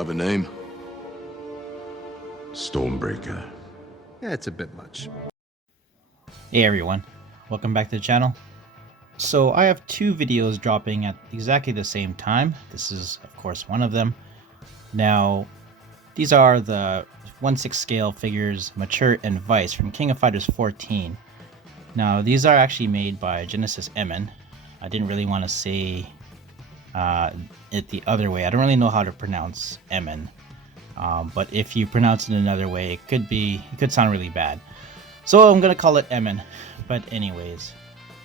have a name? Stormbreaker. Yeah, it's a bit much. Hey everyone, welcome back to the channel. So I have two videos dropping at exactly the same time. This is of course one of them. Now these are the 1/6 scale figures Mature and Vice from King of Fighters 14. Now these are actually made by Genesis Emen. I didn't really want to say it the other way. I don't really know how to pronounce Emen. But if you pronounce it another way, it could sound really bad. So I'm gonna call it Emen. But anyways,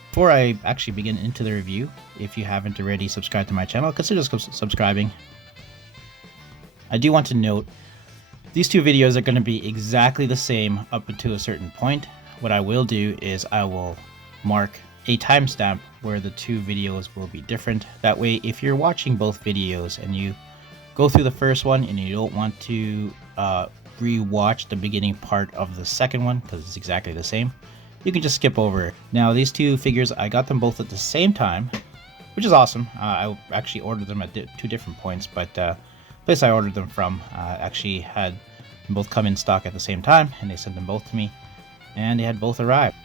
before I actually begin into the review, if you haven't already subscribed to my channel, consider subscribing. I do want to note, these two videos are going to be exactly the same up until a certain point. What I will do is I will mark a timestamp where the two videos will be different. That way, if you're watching both videos and you go through the first one and you don't want to re-watch the beginning part of the second one because it's exactly the same, you can just skip over it. Now these two figures, I got them both at the same time, which is awesome. I actually ordered them at two different points, but the place I ordered them from actually had them both come in stock at the same time, and they sent them both to me, and they had both arrived.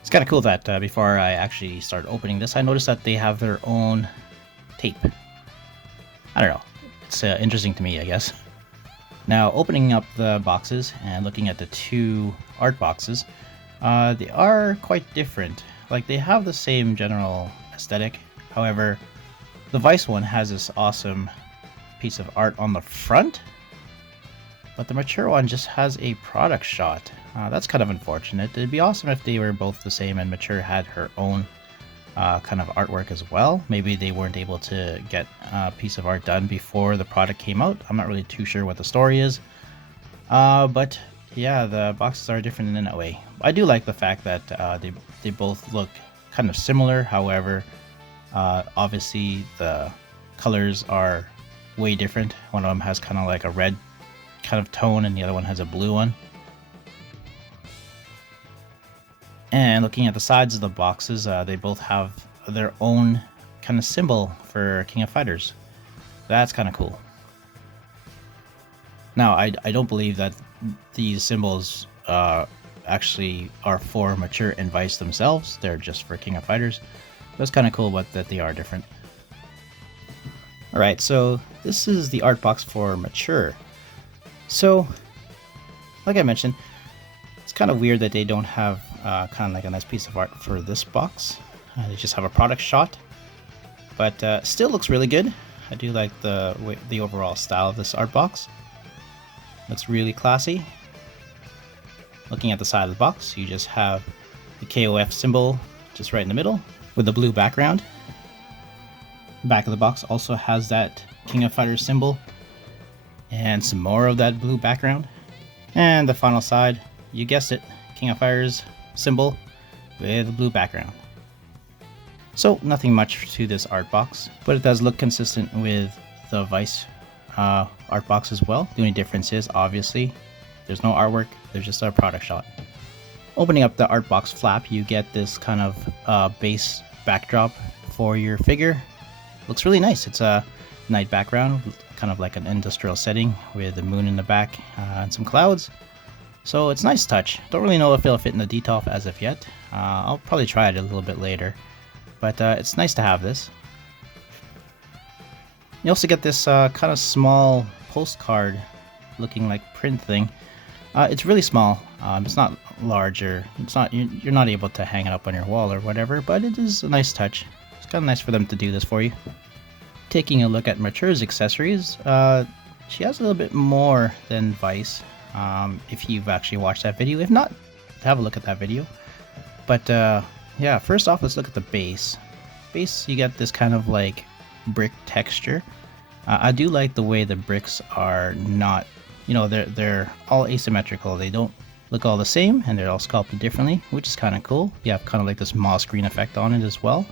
It's kind of cool that before I actually started opening this, I noticed that they have their own tape. I don't know. It's interesting to me, I guess. Now, opening up the boxes and looking at the two art boxes, they are quite different. Like, they have the same general aesthetic. However, the Vice one has this awesome piece of art on the front, but the Mature one just has a product shot. That's kind of unfortunate. It'd be awesome if they were both the same and Mature had her own kind of artwork as well. Maybe they weren't able to get a piece of art done before the product came out. I'm not really too sure what the story is. But yeah, the boxes are different in that way. I do like the fact that they both look kind of similar. However, obviously the colors are way different. One of them has kind of like a red kind of tone and the other one has a blue one. And looking at the sides of the boxes, they both have their own kind of symbol for King of Fighters. That's kind of cool. Now, I don't believe that these symbols actually are for Mature and Vice themselves. They're just for King of Fighters. That's kind of cool, but that they are different. Alright, so this is the art box for Mature. So, like I mentioned, it's kind of weird that they don't have kind of like a nice piece of art for this box. They just have a product shot, but still looks really good. I do like the overall style of this art box. Looks really classy. Looking at the side of the box, you just have the KOF symbol just right in the middle with a blue background. The back of the box also has that King of Fighters symbol and some more of that blue background. And the final side, you guessed it, King of Fighters symbol with a blue background. So nothing much to this art box, but it does look consistent with the Vice art box as well. The only difference is, obviously, there's no artwork, there's just a product shot. Opening up the art box flap, you get this kind of base backdrop for your figure. Looks really nice. It's a night background, kind of like an industrial setting with the moon in the back and some clouds. So it's a nice touch. Don't really know if it'll fit in the detail as of yet. I'll probably try it a little bit later, but it's nice to have this. You also get this kind of small postcard looking like print thing. It's really small. It's not large, or you're not able to hang it up on your wall or whatever, but it is a nice touch. It's kind of nice for them to do this for you. Taking a look at Mature's accessories, she has a little bit more than Vice. If you've actually watched that video. If not, have a look at that video. But yeah, first off, let's look at the base. Base, you get this kind of like brick texture. I do like the way the bricks are not, you know, they're all asymmetrical. They don't look all the same, and they're all sculpted differently, which is kind of cool. You have kind of like this moss green effect on it as well.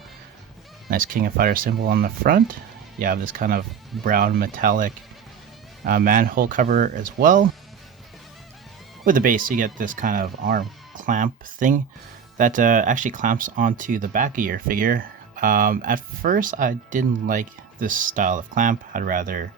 Nice King of Fighters symbol on the front. You have this kind of brown metallic manhole cover as well. With the base, you get this kind of arm clamp thing that actually clamps onto the back of your figure. At first, I didn't like this style of clamp. I'd rather,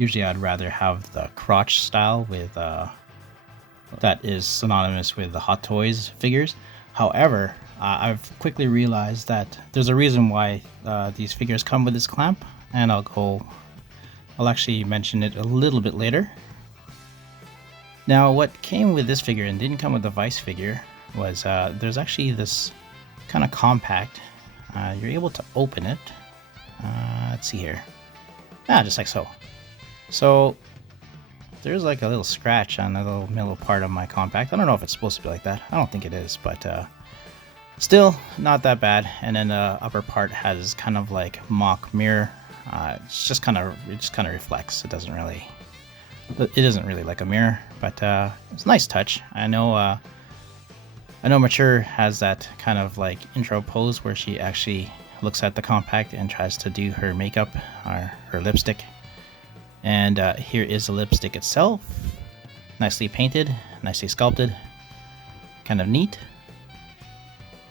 Usually I'd rather have the crotch style with that is synonymous with the Hot Toys figures. However, I've quickly realized that there's a reason why these figures come with this clamp, and I'll actually mention it a little bit later. Now, what came with this figure and didn't come with the Vice figure was there's actually this kind of compact. You're able to open it. Let's see here. Just like so. So there's like a little scratch on the little middle part of my compact. I don't know if it's supposed to be like that. I don't think it is, but still not that bad. And then the upper part has kind of like mock mirror. It just kind of reflects. It isn't really like a mirror, but it's a nice touch. I know Mature has that kind of like intro pose where she actually looks at the compact and tries to do her makeup or her lipstick. And here is the lipstick itself, nicely painted, nicely sculpted, kind of neat.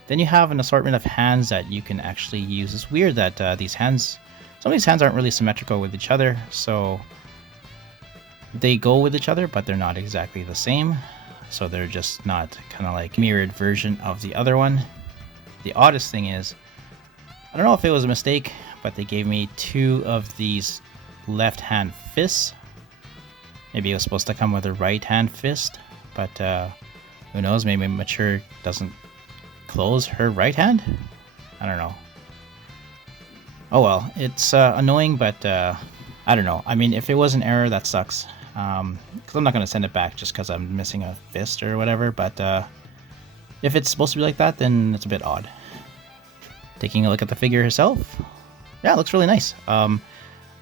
Then you have an assortment of hands that you can actually use. It's weird that some of these hands aren't really symmetrical with each other, so they go with each other, but they're not exactly the same. So they're just not kind of like mirrored version of the other one. The oddest thing is, I don't know if it was a mistake, but they gave me 2 of these left hand fists. Maybe it was supposed to come with a right hand fist, but who knows, maybe Mature doesn't close her right hand? I don't know. Oh well, it's annoying, but I don't know. I mean, if it was an error, that sucks. Because I'm not going to send it back just because I'm missing a fist or whatever, but if it's supposed to be like that, then it's a bit odd. Taking a look at the figure herself, yeah, it looks really nice.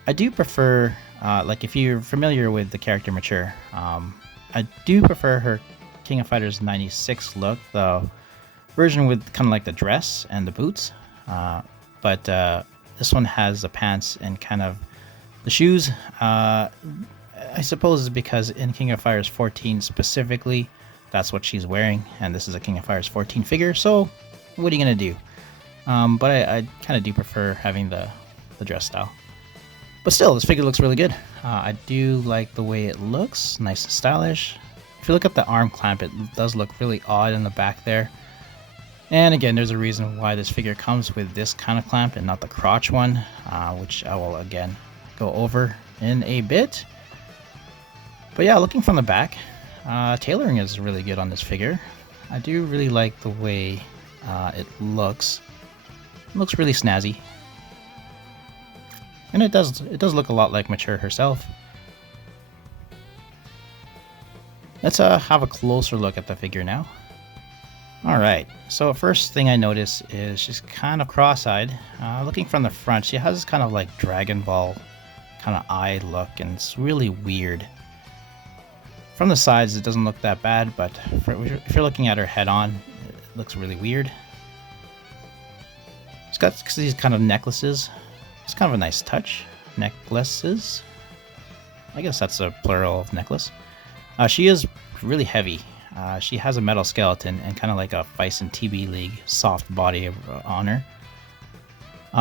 I do prefer, like if you're familiar with the character Mature, I do prefer her King of Fighters 96 look, the version with kind of like the dress and the boots, but this one has the pants and kind of the shoes. I suppose it's because in King of Fighters 14 specifically, that's what she's wearing, and this is a King of Fighters 14 figure, so what are you going to do? But I kind of do prefer having the dress style. But still, this figure looks really good. I do like the way it looks, nice and stylish. If you look at the arm clamp, it does look really odd in the back there. And again, there's a reason why this figure comes with this kind of clamp and not the crotch one, which I will again go over in a bit. But yeah, looking from the back, tailoring is really good on this figure. I do really like the way it looks. It looks really snazzy. And it does look a lot like Mature herself. Let's have a closer look at the figure now. Alright, so first thing I notice is she's kind of cross-eyed. Looking from the front, she has this kind of like Dragon Ball kind of eye look, and it's really weird. From the sides, it doesn't look that bad, but if you're looking at her head-on, it looks really weird. She's got these kind of necklaces. It's kind of a nice touch. Necklaces. I guess that's a plural of necklace. She is really heavy. She has a metal skeleton and kind of like a Bison TB League soft body on her.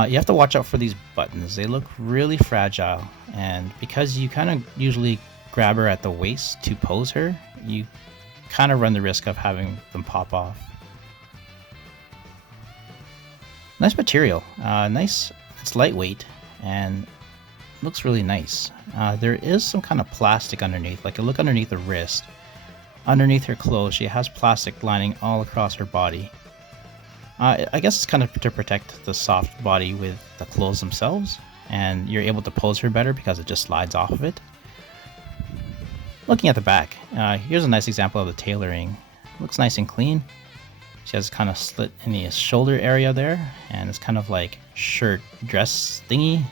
You have to watch out for these buttons. They look really fragile, and because you kind of usually grab her at the waist to pose her, you kind of run the risk of having them pop off. Nice material. Nice. It's lightweight and looks really nice. There is some kind of plastic underneath. Like, look underneath the wrist. Underneath her clothes, she has plastic lining all across her body. I guess it's kind of to protect the soft body with the clothes themselves, and you're able to pose her better because it just slides off of it. Looking at the back, here's a nice example of the tailoring. Looks nice and clean. She has kind of slit in the shoulder area there, and it's kind of like shirt dress thingy.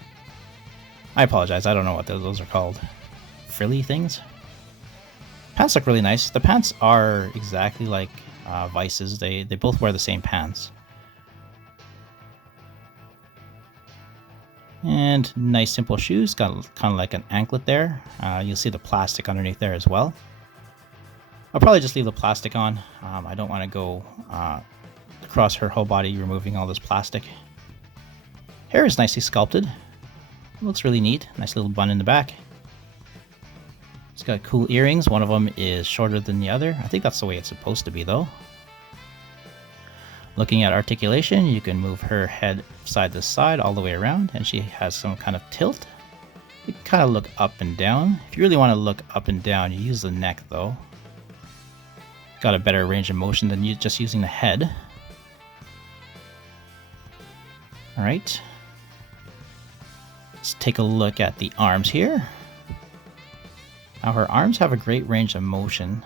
I apologize, I don't know what those are called. Frilly things? Pants look really nice. The pants are exactly like Vice's. They both wear the same pants. And nice simple shoes, got kind of like an anklet there. You'll see the plastic underneath there as well. I'll probably just leave the plastic on. I don't want to go across her whole body removing all this plastic. Hair is nicely sculpted. Looks really neat. Nice little bun in the back. She's got cool earrings. One of them is shorter than the other. I think that's the way it's supposed to be though. Looking at articulation, you can move her head side to side all the way around, and she has some kind of tilt. You can kind of look up and down. If you really want to look up and down, you use the neck though. Got a better range of motion than you just using the head. Alright. Let's take a look at the arms here. Now her arms have a great range of motion,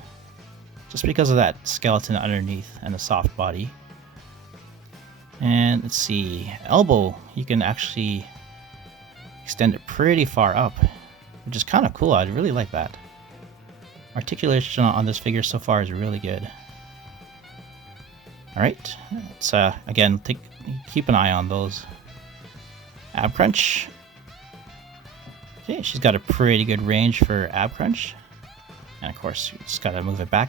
just because of that skeleton underneath and the soft body. And let's see, elbow, you can actually extend it pretty far up, which is kind of cool. I really like that. Articulation on this figure so far is really good. Alright, let's again keep an eye on those. Ab crunch. Okay, she's got a pretty good range for ab crunch. And of course, you just gotta move it back.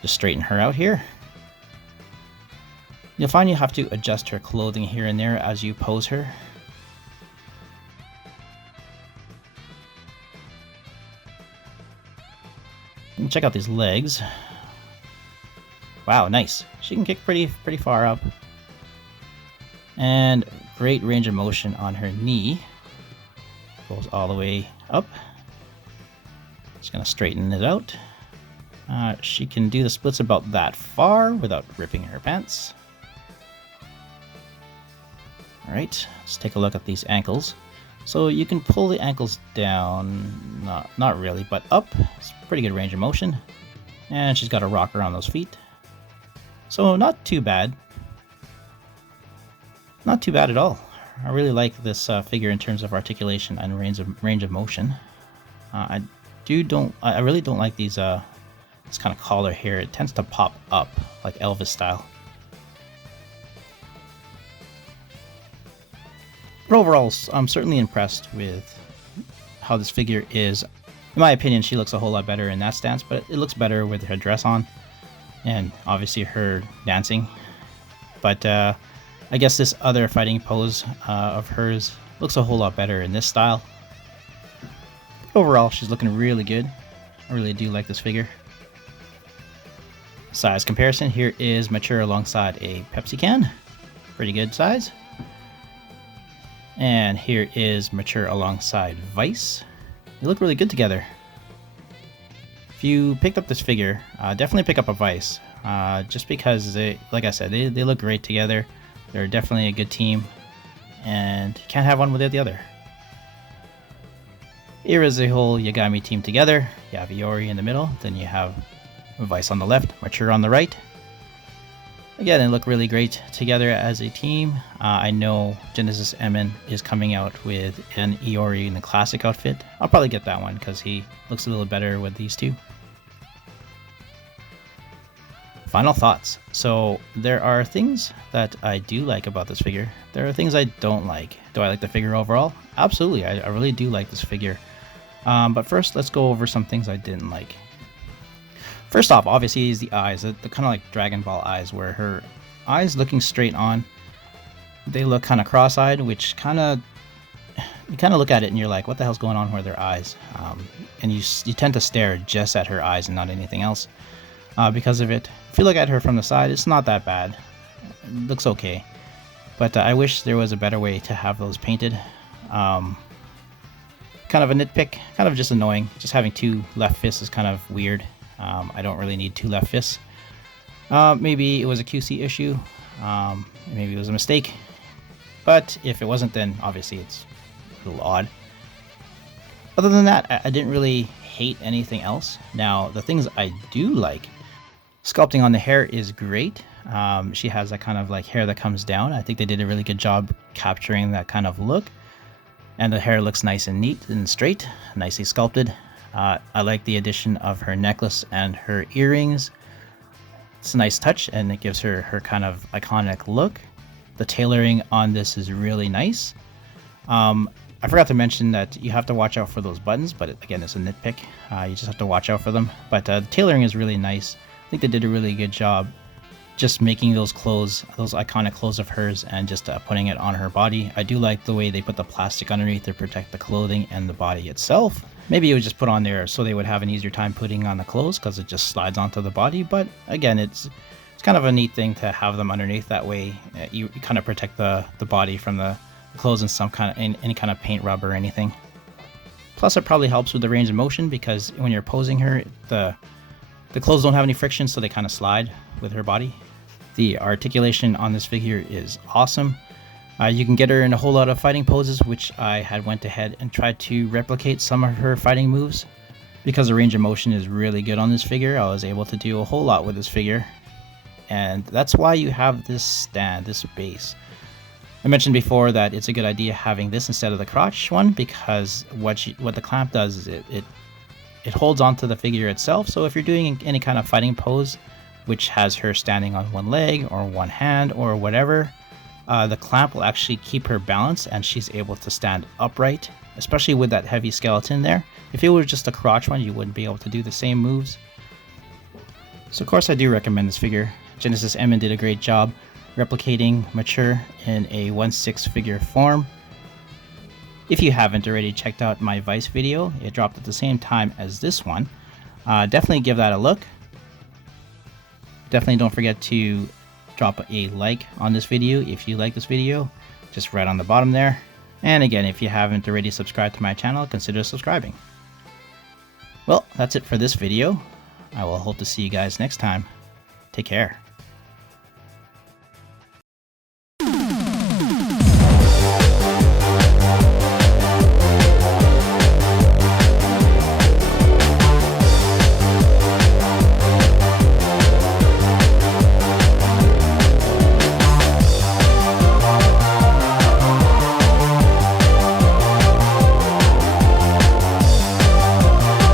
Just straighten her out here. You'll find you have to adjust her clothing here and there as you pose her. And check out these legs. Wow, nice. She can kick pretty far up. And great range of motion on her knee. Goes all the way up. Just gonna straighten it out. She can do the splits about that far without ripping her pants. Alright, let's take a look at these ankles. So you can pull the ankles down, not really, but up. It's pretty good range of motion. And she's got a rocker on those feet. So not too bad. Not too bad at all. I really like this figure in terms of articulation and range of motion. I really don't like these this kind of collar here. It tends to pop up like Elvis style. But overall, I'm certainly impressed with how this figure is. In my opinion, she looks a whole lot better in that stance, but it looks better with her dress on and obviously her dancing. But I guess this other fighting pose of hers looks a whole lot better in this style. Overall, she's looking really good. I really do like this figure. Size comparison, here is mature alongside a Pepsi can. Pretty good size. And here is mature alongside Vice. They look really good together. If you picked up this figure, definitely pick up a Vice. Just because, like I said, they look great together. They're definitely a good team. And you can't have one without the other. Here is a whole Yagami team together. You have Iori in the middle, then you have Vice on the left, Mature on the right. Again, they look really great together as a team. I know Genesis Emen is coming out with an Iori in the classic outfit. I'll probably get that one because he looks a little better with these two. Final thoughts. So there are things that I do like about this figure. There are things I don't like. Do I like the figure overall? Absolutely, I really do like this figure. But first, let's go over some things I didn't like. First off, obviously, is the eyes. The kind of like Dragon Ball eyes, where her eyes looking straight on, they look kind of cross-eyed, which you kind of look at it and you're like, what the hell's going on with their eyes? And you tend to stare just at her eyes and not anything else because of it. If you look at her from the side, it's not that bad. It looks okay. But I wish there was a better way to have those painted. Kind of a nitpick, kind of just annoying. Just having two left fists is kind of weird. I don't really need two left fists. Maybe it was a QC issue. Maybe it was a mistake. But if it wasn't, then obviously it's a little odd. Other than that, I didn't really hate anything else. Now, the things I do like, sculpting on the hair is great. She has that kind of like hair that comes down. I think they did a really good job capturing that kind of look. And the hair looks nice and neat and straight, nicely sculpted. I like the addition of her necklace and her earrings. It's a nice touch and it gives her kind of iconic look. The tailoring on this is really nice. I forgot to mention that you have to watch out for those buttons, but again, it's a nitpick. You just have to watch out for them. But the tailoring is really nice. I think they did a really good job just making those clothes, those iconic clothes of hers, and just putting it on her body. I do like the way they put the plastic underneath to protect the clothing and the body itself. Maybe it was just put on there so they would have an easier time putting on the clothes because it just slides onto the body. But again, it's kind of a neat thing to have them underneath. That way you kind of protect the body from the clothes and some kind of any kind of paint rub or anything. Plus it probably helps with the range of motion because when you're posing her, the clothes don't have any friction, so they kind of slide with her body. The articulation on this figure is awesome. You can get her in a whole lot of fighting poses, which I had went ahead and tried to replicate some of her fighting moves. Because the range of motion is really good on this figure, I was able to do a whole lot with this figure. And that's why you have this stand, this base. I mentioned before that it's a good idea having this instead of the crotch one, because what the clamp does is it holds onto the figure itself. So if you're doing any kind of fighting pose, which has her standing on one leg or one hand or whatever, the clamp will actually keep her balanced and she's able to stand upright, especially with that heavy skeleton there. If it was just a crotch one, you wouldn't be able to do the same moves. So of course I do recommend this figure. Genesis Emen did a great job replicating Mature in a 1/6 figure form. If you haven't already checked out my Vice video, it dropped at the same time as this one. Definitely give that a look. Definitely don't forget to drop a like on this video if you like this video, just right on the bottom there. And again, if you haven't already subscribed to my channel, consider subscribing. Well, that's it for this video. I will hope to see you guys next time. Take care.